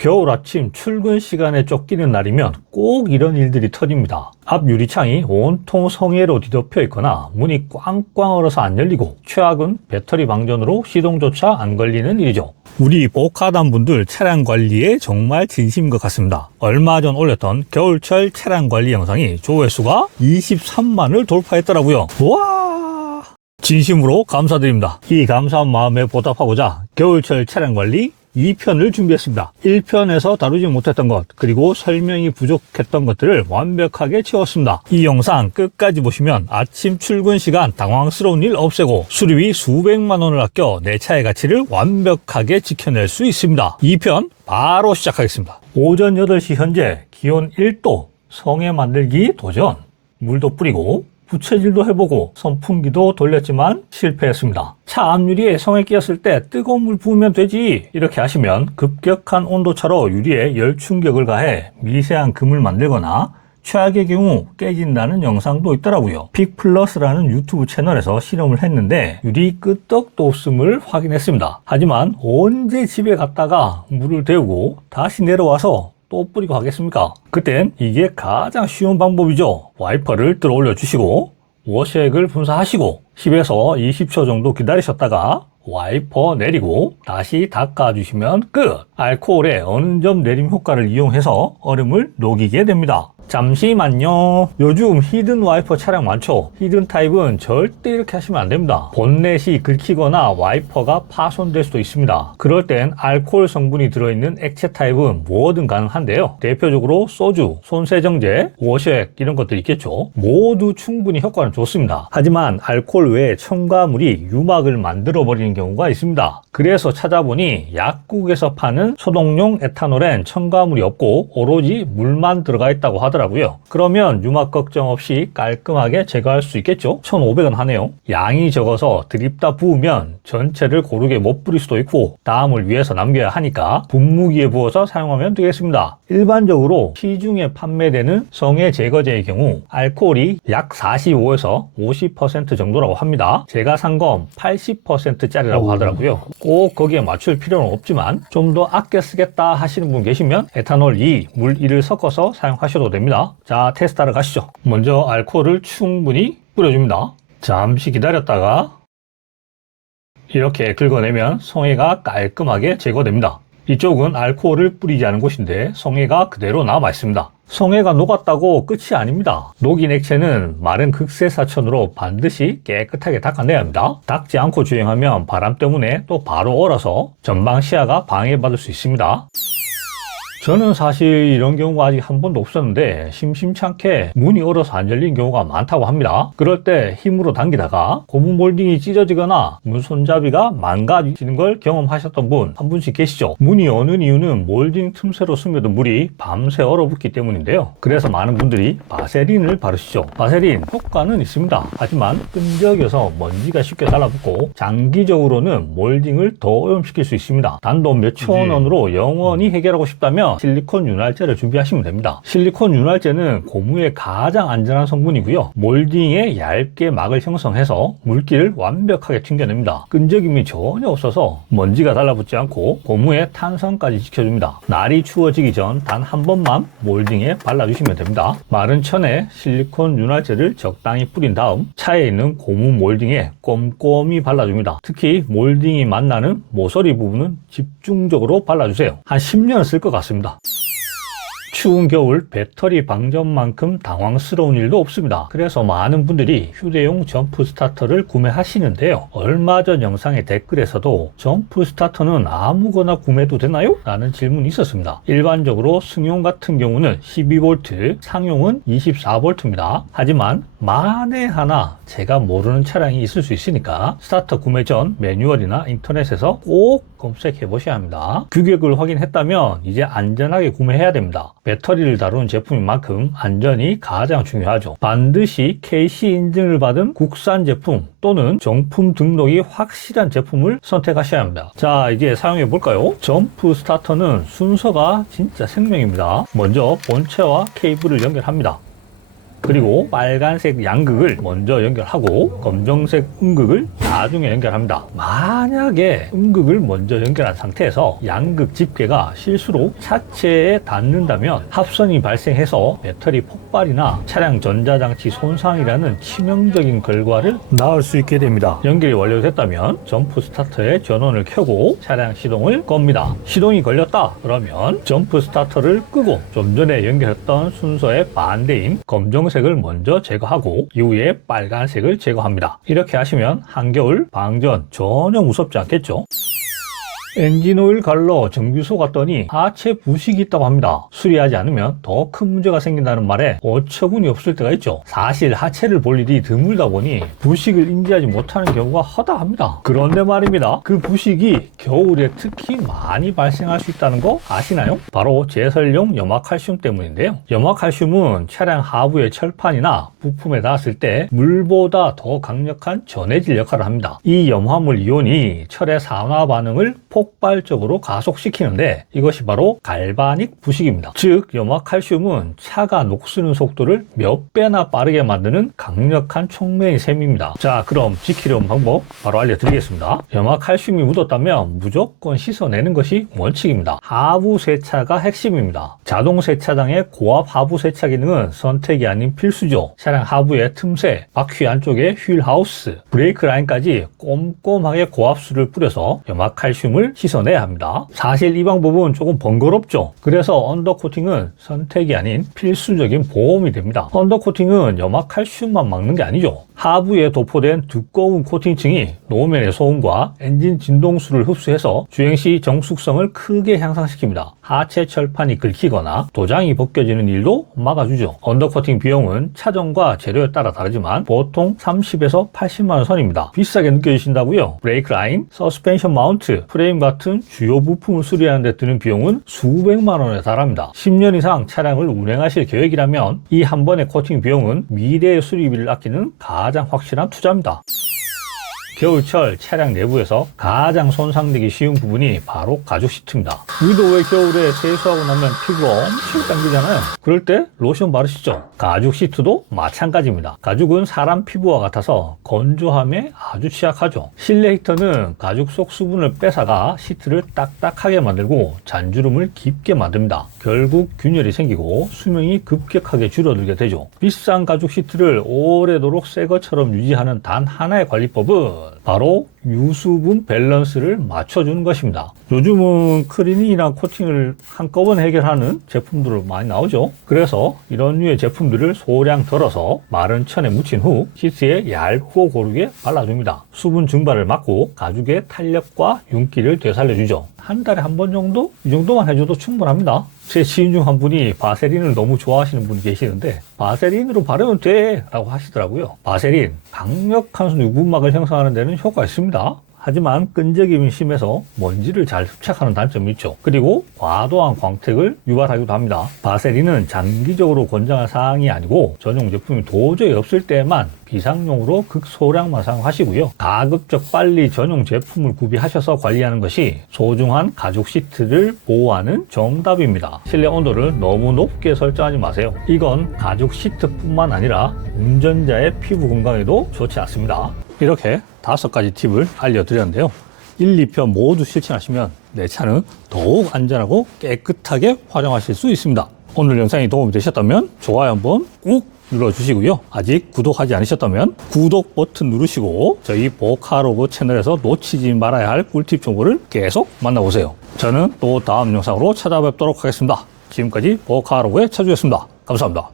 겨울 아침 출근 시간에 쫓기는 날이면 꼭 이런 일들이 터집니다. 앞 유리창이 온통 성에로 뒤덮여 있거나 문이 꽝꽝 얼어서 안 열리고, 최악은 배터리 방전으로 시동조차 안 걸리는 일이죠. 우리 복하단 분들 차량 관리에 정말 진심인 것 같습니다. 얼마 전 올렸던 겨울철 차량 관리 영상이 조회수가 23만을 돌파했더라고요. 와, 진심으로 감사드립니다. 이 감사한 마음에 보답하고자 겨울철 차량 관리 2편을 준비했습니다. 1편에서 다루지 못했던 것, 그리고 설명이 부족했던 것들을 완벽하게 채웠습니다. 이 영상 끝까지 보시면 아침 출근 시간 당황스러운 일 없애고 수리비 수백만 원을 아껴 내 차의 가치를 완벽하게 지켜낼 수 있습니다. 2편 바로 시작하겠습니다. 오전 8시 현재 기온 1도, 성에 만들기 도전. 물도 뿌리고 부채질도 해보고 선풍기도 돌렸지만 실패했습니다. 차 앞유리에 성에 끼었을 때 뜨거운 물 부으면 되지, 이렇게 하시면 급격한 온도차로 유리에 열 충격을 가해 미세한 금을 만들거나 최악의 경우 깨진다는 영상도 있더라고요. 픽플러스라는 유튜브 채널에서 실험을 했는데 유리 끄떡도 없음을 확인했습니다. 하지만 언제 집에 갔다가 물을 데우고 다시 내려와서 또 뿌리고 하겠습니까? 그땐 이게 가장 쉬운 방법이죠. 와이퍼를 들어 올려 주시고 워시액을 분사하시고 10에서 20초 정도 기다리셨다가 와이퍼 내리고 다시 닦아주시면 끝! 알코올의 어느 점 내림 효과를 이용해서 얼음을 녹이게 됩니다. 잠시만요. 요즘 히든 와이퍼 차량 많죠? 히든 타입은 절대 이렇게 하시면 안 됩니다. 본넷이 긁히거나 와이퍼가 파손될 수도 있습니다. 그럴 땐 알코올 성분이 들어있는 액체 타입은 뭐든 가능한데요. 대표적으로 소주, 손세정제, 워시액 이런 것들이 있겠죠. 모두 충분히 효과는 좋습니다. 하지만 알코올 외에 첨가물이 유막을 만들어 버리는 경우가 있습니다. 그래서 찾아보니 약국에서 파는 소독용 에탄올엔 첨가물이 없고 오로지 물만 들어가 있다고 하더라고요. 그러면 유막 걱정 없이 깔끔하게 제거할 수 있겠죠? 1,500원 하네요. 양이 적어서 드립다 부으면 전체를 고르게 못 뿌릴 수도 있고 다음을 위해서 남겨야 하니까 분무기에 부어서 사용하면 되겠습니다. 일반적으로 시중에 판매되는 성에 제거제의 경우 알코올이 약 45에서 50% 정도라고 합니다. 제가 산 건 80%짜리라고 하더라고요. 꼭 거기에 맞출 필요는 없지만 좀 더 아껴 쓰겠다 하시는 분 계시면 에탄올 2, 물 1을 섞어서 사용하셔도 됩니다. 자, 테스트하러 가시죠. 먼저 알코올을 충분히 뿌려줍니다. 잠시 기다렸다가 이렇게 긁어내면 성에가 깔끔하게 제거됩니다. 이쪽은 알코올을 뿌리지 않은 곳인데 성에가 그대로 남아 있습니다. 성에가 녹았다고 끝이 아닙니다. 녹인 액체는 마른 극세사천으로 반드시 깨끗하게 닦아내야 합니다. 닦지 않고 주행하면 바람 때문에 또 바로 얼어서 전방 시야가 방해받을 수 있습니다. 저는 사실 이런 경우가 아직 한 번도 없었는데 심심찮게 문이 얼어서 안 열린 경우가 많다고 합니다. 그럴 때 힘으로 당기다가 고무 몰딩이 찢어지거나 문 손잡이가 망가지는 걸 경험하셨던 분 한 분씩 계시죠? 문이 여는 이유는 몰딩 틈새로 스며든 물이 밤새 얼어붙기 때문인데요. 그래서 많은 분들이 바세린을 바르시죠. 바세린 효과는 있습니다. 하지만 끈적여서 먼지가 쉽게 달라붙고 장기적으로는 몰딩을 더 오염시킬 수 있습니다. 단돈 몇천 원으로 영원히 해결하고 싶다면 실리콘 윤활제를 준비하시면 됩니다. 실리콘 윤활제는 고무의 가장 안전한 성분이고요. 몰딩에 얇게 막을 형성해서 물기를 완벽하게 튕겨냅니다. 끈적임이 전혀 없어서 먼지가 달라붙지 않고 고무의 탄성까지 지켜줍니다. 날이 추워지기 전 단 한 번만 몰딩에 발라주시면 됩니다. 마른 천에 실리콘 윤활제를 적당히 뿌린 다음 차에 있는 고무 몰딩에 꼼꼼히 발라줍니다. 특히 몰딩이 만나는 모서리 부분은 집중적으로 발라주세요. 한 10년 쓸 것 같습니다. 추운 겨울 배터리 방전만큼 당황스러운 일도 없습니다. 그래서 많은 분들이 휴대용 점프 스타터를 구매하시는데요. 얼마 전 영상의 댓글에서도 점프 스타터는 아무거나 구매해도 되나요? 라는 질문이 있었습니다. 일반적으로 승용 같은 경우는 12V, 상용은 24V입니다. 하지만 만에 하나 제가 모르는 차량이 있을 수 있으니까 스타터 구매 전 매뉴얼이나 인터넷에서 꼭 검색해 보셔야 합니다. 규격을 확인했다면 이제 안전하게 구매해야 됩니다. 배터리를 다루는 제품인 만큼 안전이 가장 중요하죠. 반드시 KC 인증을 받은 국산 제품 또는 정품 등록이 확실한 제품을 선택하셔야 합니다. 자, 이제 사용해 볼까요? 점프 스타터는 순서가 진짜 생명입니다. 먼저 본체와 케이블을 연결합니다. 그리고 빨간색 양극을 먼저 연결하고 검정색 음극을 나중에 연결합니다. 만약에 음극을 먼저 연결한 상태에서 양극 집게가 실수로 차체에 닿는다면 합선이 발생해서 배터리 폭발이나 차량 전자장치 손상이라는 치명적인 결과를 낳을 수 있게 됩니다. 연결이 완료됐다면 점프 스타터의 전원을 켜고 차량 시동을 겁니다. 시동이 걸렸다 그러면 점프 스타터를 끄고 좀 전에 연결했던 순서의 반대인 검정색을 먼저 제거하고 이후에 빨간색을 제거합니다. 이렇게 하시면 한겨울 방전 전혀 무섭지 않겠죠? 엔진오일 갈러 정비소 갔더니 하체 부식이 있다고 합니다. 수리하지 않으면 더 큰 문제가 생긴다는 말에 어처구니 없을 때가 있죠. 사실 하체를 볼 일이 드물다 보니 부식을 인지하지 못하는 경우가 허다합니다. 그런데 말입니다. 그 부식이 겨울에 특히 많이 발생할 수 있다는 거 아시나요? 바로 제설용 염화칼슘 때문인데요. 염화칼슘은 차량 하부의 철판이나 부품에 닿았을 때 물보다 더 강력한 전해질 역할을 합니다. 이 염화물 이온이 철의 산화 반응을 폭발적으로 가속시키는데 이것이 바로 갈바닉 부식입니다. 즉 염화칼슘은 차가 녹슬는 속도를 몇 배나 빠르게 만드는 강력한 촉매의 셈입니다. 자, 그럼 지키려는 방법 바로 알려드리겠습니다. 염화칼슘이 묻었다면 무조건 씻어내는 것이 원칙입니다. 하부 세차가 핵심입니다. 자동 세차장의 고압 하부 세차 기능은 선택이 아닌 필수죠. 차량 하부의 틈새, 바퀴 안쪽의 휠하우스, 브레이크 라인까지 꼼꼼하게 고압수를 뿌려서 염화칼슘을 씻어내야 합니다. 사실 이 방법은 조금 번거롭죠. 그래서 언더코팅은 선택이 아닌 필수적인 보험이 됩니다. 언더코팅은 염화칼슘만 막는 게 아니죠. 하부에 도포된 두꺼운 코팅층이 노면의 소음과 엔진 진동수를 흡수해서 주행시 정숙성을 크게 향상시킵니다. 하체 철판이 긁히거나 도장이 벗겨지는 일도 막아주죠. 언더코팅 비용은 차종과 재료에 따라 다르지만 보통 30에서 80만 원 선입니다. 비싸게 느껴지신다고요? 브레이크 라인, 서스펜션 마운트, 프레임 같은 주요 부품을 수리하는 데 드는 비용은 수백만 원에 달합니다. 10년 이상 차량을 운행하실 계획이라면 이 한 번의 코팅 비용은 미래의 수리비를 아끼는 가장 확실한 투자입니다. 겨울철 차량 내부에서 가장 손상되기 쉬운 부분이 바로 가죽 시트입니다. 우리도 왜 겨울에 세수하고 나면 피부가 엄청 당기잖아요. 그럴 때 로션 바르시죠? 가죽 시트도 마찬가지입니다. 가죽은 사람 피부와 같아서 건조함에 아주 취약하죠. 실내 히터는 가죽 속 수분을 뺏어가 시트를 딱딱하게 만들고 잔주름을 깊게 만듭니다. 결국 균열이 생기고 수명이 급격하게 줄어들게 되죠. 비싼 가죽 시트를 오래도록 새 것처럼 유지하는 단 하나의 관리법은 바로 유수분 밸런스를 맞춰주는 것입니다. 요즘은 클리닝이나 코팅을 한꺼번에 해결하는 제품들 많이 나오죠. 그래서 이런 류의 제품들을 소량 덜어서 마른 천에 묻힌 후 시트에 얇고 고르게 발라줍니다. 수분 증발을 막고 가죽의 탄력과 윤기를 되살려주죠. 한 달에 한 번 정도? 이 정도만 해줘도 충분합니다. 제 지인 중 한 분이 바세린을 너무 좋아하시는 분이 계시는데 바세린으로 바르면 돼 라고 하시더라고요. 바세린, 강력한 유분막을 형성하는 데는 효과가 있습니다. 하지만 끈적임이 심해서 먼지를 잘 흡착하는 단점이 있죠. 그리고 과도한 광택을 유발하기도 합니다. 바세린은 장기적으로 권장할 사항이 아니고 전용 제품이 도저히 없을 때만 비상용으로 극소량만 사용하시고요. 가급적 빨리 전용 제품을 구비하셔서 관리하는 것이 소중한 가죽 시트를 보호하는 정답입니다. 실내 온도를 너무 높게 설정하지 마세요. 이건 가죽 시트뿐만 아니라 운전자의 피부 건강에도 좋지 않습니다. 이렇게 5가지 팁을 알려드렸는데요. 1, 2편 모두 실천하시면 내 차는 더욱 안전하고 깨끗하게 활용하실 수 있습니다. 오늘 영상이 도움이 되셨다면 좋아요 한번 꾹 눌러주시고요. 아직 구독하지 않으셨다면 구독 버튼 누르시고 저희 보카로그 채널에서 놓치지 말아야 할 꿀팁 정보를 계속 만나보세요. 저는 또 다음 영상으로 찾아뵙도록 하겠습니다. 지금까지 보카로그의 차주였습니다. 감사합니다.